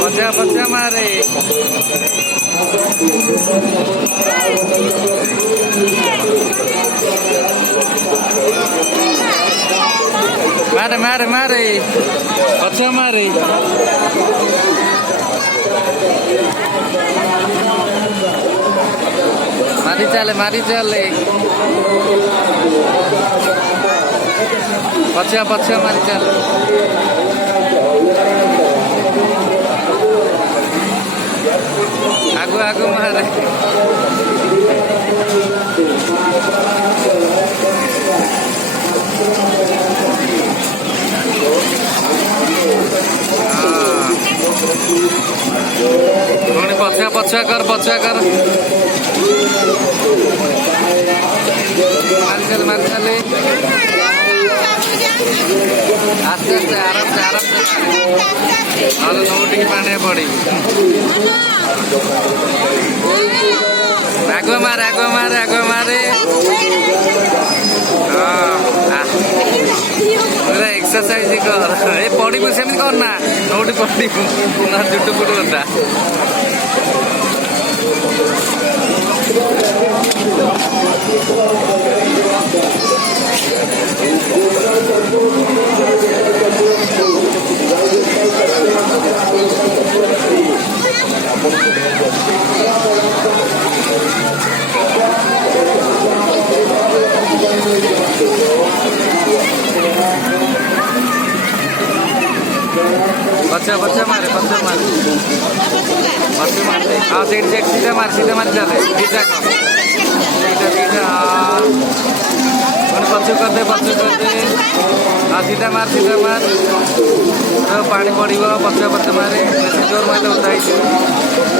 पचा पचा मारे मारे मारे मारे पचा मारे मारी चले पचा पचा मारी चले आगु आगु मारे पछा पछा कर मारी चल आस्ते आस्ते आराम से नौटी पाने पड़ी आगो मारे पूरा एक्सरसाइज कर ए पड़ी सेमती करना नौटी पड़ी ना जुटू पुटू कथा बच्चा मारे हाँ सीधा मार चले सीधा हाँ पचू कर दे हाँ सीधा मार पानी पड़ पचा मारे जोर मारे उठाई